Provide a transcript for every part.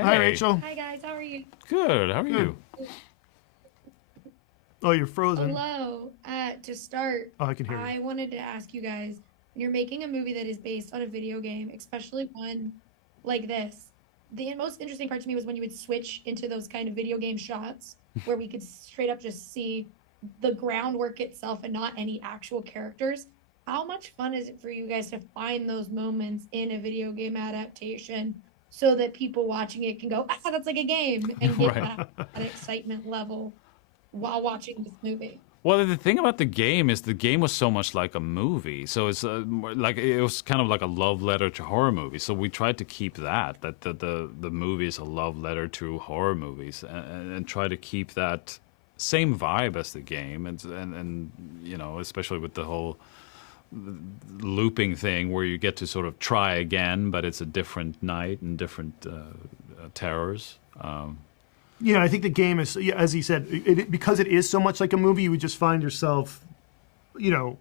Hi, Rachel. Hi guys, how are you? Good. How are you? Oh, you're frozen. Hello. To start, Oh, I can hear you. I wanted to ask you guys, when you're making a movie that is based on a video game, especially one like this, the most interesting part to me was when you would switch into those kind of video game shots where we could straight up just see the groundwork itself and not any actual characters. How much fun is it for you guys to find those moments in a video game adaptation so that people watching it can go, ah, that's like a game, and get Right. that excitement level while watching this movie? Well, the thing about the game is the game was so much like a movie. So it's like it was kind of like a love letter to horror movies. So we tried to keep that the movie is a love letter to horror movies, and try to keep that same vibe as the game, and you know, especially with the whole looping thing where you get to sort of try again, but it's a different night and different terrors. Yeah, I think the game is, yeah, as he said, because it is so much like a movie, you would just find yourself, you know,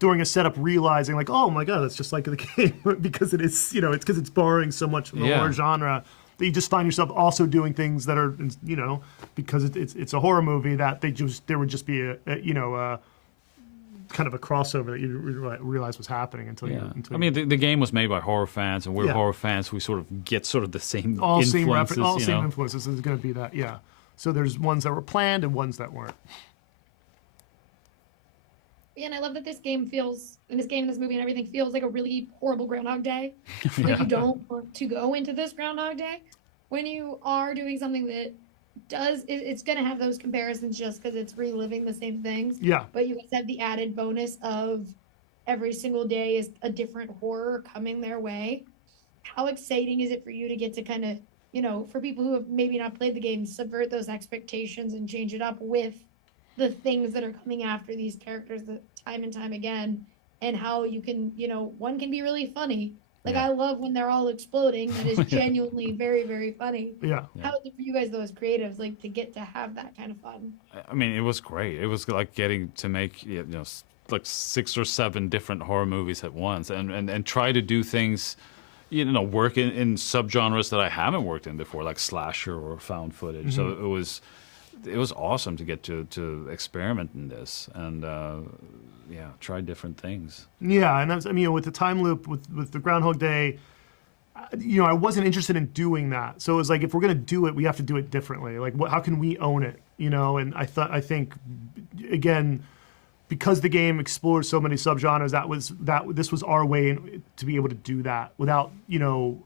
during a setup realizing like, oh my God, that's just like the game because it is, you know, it's because it's borrowing so much from the horror genre that you just find yourself also doing things that are, you know, because it's a horror movie that there would just be a kind of a crossover that you realize was happening until you. I mean, the game was made by horror fans, and we're horror fans. We sort of get sort of the same influences. All same influences. There's going to be that, yeah. So there's ones that were planned and ones that weren't. Yeah, and I love that this game feels, in this game, this movie, and everything feels like a really horrible Groundhog Day. Like you don't want to go into this Groundhog Day when you are doing something that it's going to have those comparisons just because it's reliving the same things. Yeah. But you guys have the added bonus of every single day is a different horror coming their way. How exciting is it for you to get to kind of, you know, for people who have maybe not played the game, subvert those expectations and change it up with the things that are coming after these characters time and time again, and how you can, you know, one can be really funny. Like, I love when they're all exploding. That is genuinely very, very funny. Yeah. How is it for you guys, though, as creatives, like, to get to have that kind of fun? I mean, it was great. It was like getting to make, you know, like 6 or 7 different horror movies at once, and try to do things, you know, work in subgenres that I haven't worked in before, like slasher or found footage. So it was awesome to get to experiment in this and try different things. Yeah, and I mean, you know, with the time loop, with the Groundhog Day, you know, I wasn't interested in doing that. So it was like, if we're gonna do it, we have to do it differently. Like, how can we own it? You know, and I think, again, because the game explores so many subgenres, this was our way to be able to do that without, you know,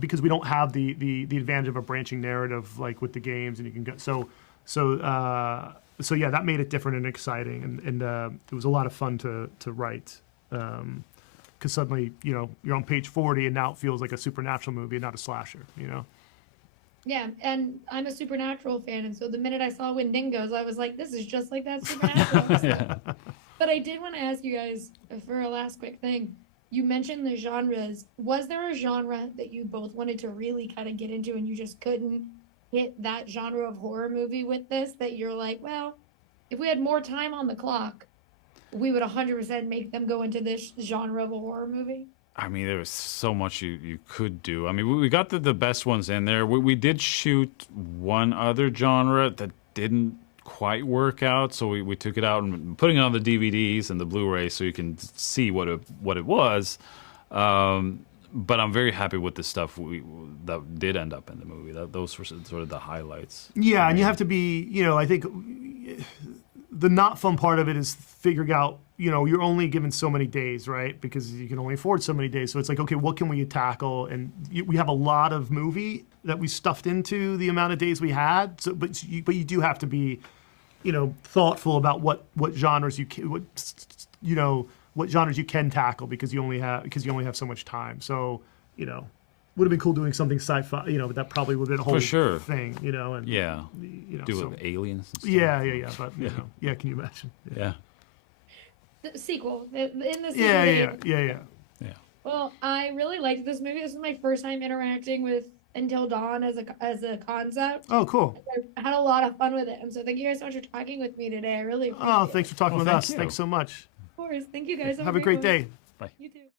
because we don't have the advantage of a branching narrative like with the games, and you can go so yeah, that made it different and exciting, and it was a lot of fun to write, because suddenly, you know, you're on page 40 and now it feels like a supernatural movie, not a slasher, you know. Yeah, and I'm a Supernatural fan, and so the minute I saw Wendigos, I was like, this is just like that Supernatural stuff. But I did want to ask you guys, for a last quick thing, you mentioned the genres. Was there a genre that you both wanted to really kind of get into and you just couldn't hit that genre of horror movie with this, that you're like, well, if we had more time on the clock, we would 100% make them go into this genre of a horror movie? I mean, there was so much you could do. I mean, we got the best ones in there. We did shoot one other genre that didn't quite work out, so we took it out and putting it on the DVDs and the Blu-ray so you can see what it was. But I'm very happy with the stuff that did end up in the movie. Those were sort of the highlights. Yeah, and you have to be, you know, I think the not fun part of it is figuring out, you know, you're only given so many days, right? Because you can only afford so many days. So it's like, okay, what can we tackle? And we have a lot of movie that we stuffed into the amount of days we had. So, but you do have to be, you know, thoughtful about what genres what genres you can tackle because you only have so much time. So, you know, would have been cool doing something sci-fi, you know, but that probably would have been a whole thing, you know. And you know, do it with aliens and stuff. Yeah, but you know, can you imagine? Yeah. The sequel, in the same Yeah. Well, I really liked this movie. This was my first time interacting with Until Dawn as a concept. Oh, cool. I had a lot of fun with it. And so thank you guys so much for talking with me today. I really appreciate it. Oh, thanks for talking with us. Thanks so much. Of course. Thank you guys. Have a great day. Bye. You too.